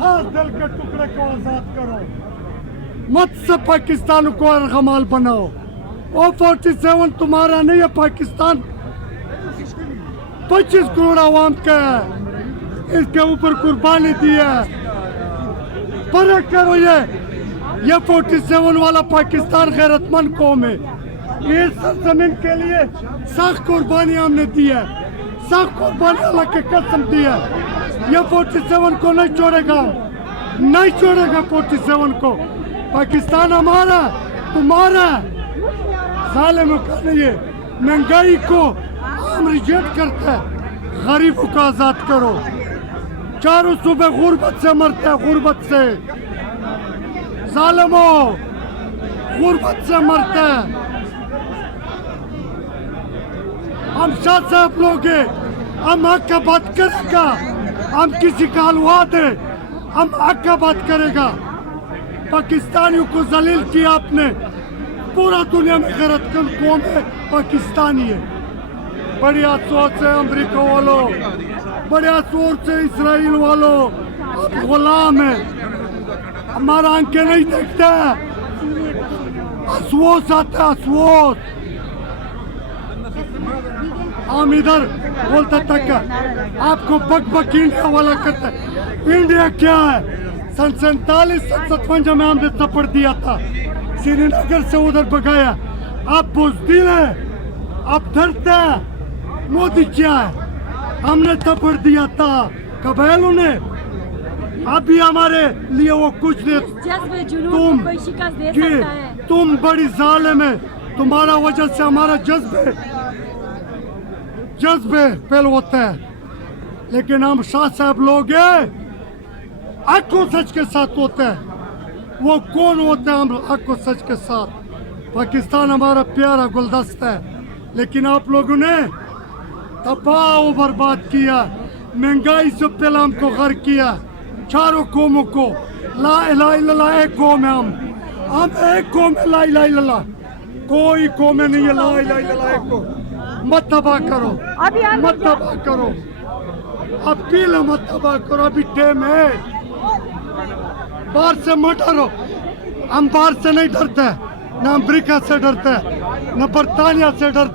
हर दिल के टुकड़े को आजाद करो, मत से पाकिस्तान को अर्गमाल बनाओ। ओ 47 तुम्हारा नहीं है, पाकिस्तान 25 करोड़ आवाम का है, इसके ऊपर कुर्बानी दी है। फर्क करो, ये 47 वाला पाकिस्तान गैरतमंद कौम है। इस जमीन के लिए सख्त कुर्बानी हमने दी है, सख्त कुर्बानी अल्लाह की कसम दी है। ये 47 को नहीं छोड़ेगा, नहीं छोड़ेगा 47 को। पाकिस्तान हमारा, तुम्हारा। जालिम का नहीं है। महंगाई को हम रिजेक्ट करते हैं, गरीबों को आजाद करो। चारों सूबे गुर्बत से मरते हैं, गुर्बत से। जालिमो गुर्बत से मरते हैं। हम साथ साथ लोग हैं, हम हक का बात करेगा, हम किसी का हलवा दे, हम हक का बात करेगा। पाकिस्तानियों को जलील किया आपने। पूरा दुनिया में गैरतमंद कौम है पाकिस्तानी है। बड़ी सोच से अमेरिका वालों, बड़े सोच से इसराइल वालों आप गुलाम है। हमारा आंखें नहीं देखते, असवोस आता है, असवोस। हम इधर बोलता तक आपको बक इंडिया वाला करता है। इंडिया क्या है? सन 47-57 में हमने थप्पड़ दिया था, श्रीनगर से उधर भगाया। आप बुज़दिल है, आप डरते हैं। मोदी क्या है? हमने थप्पड़ दिया था कबायलों ने। अभी हमारे लिए वो कुछ नहीं। तुम बड़ी जालिम है, तुम्हारा वजह से हमारा जज्बे फेल होते हैं। लेकिन हम शाह साहब लोग हैं, हक को सच के साथ होते हैं। वो कौन होते हैं? हम हक को सच के साथ। पाकिस्तान हमारा प्यारा गुलदस्ता है, लेकिन आप लोगों ने तबाह और बर्बाद किया। महंगाई से पहले हमको गर्क किया, चारों कौमों को। ला इलाहा इल्लल्लाह एक कौम है, हम एक कौम है। ला इलाहा इल्लल्लाह कोई कौम नहीं है। ला इलाहा इल्लल्लाह एक कौम। मत तबाह करो, मत तबाह करो, अपील मत तबाह करो। अभी टाइम है, बाहर से मत डरो। हम बाहर से नहीं डरते, न अमेरिका से डरते, न बरतानिया से डरते।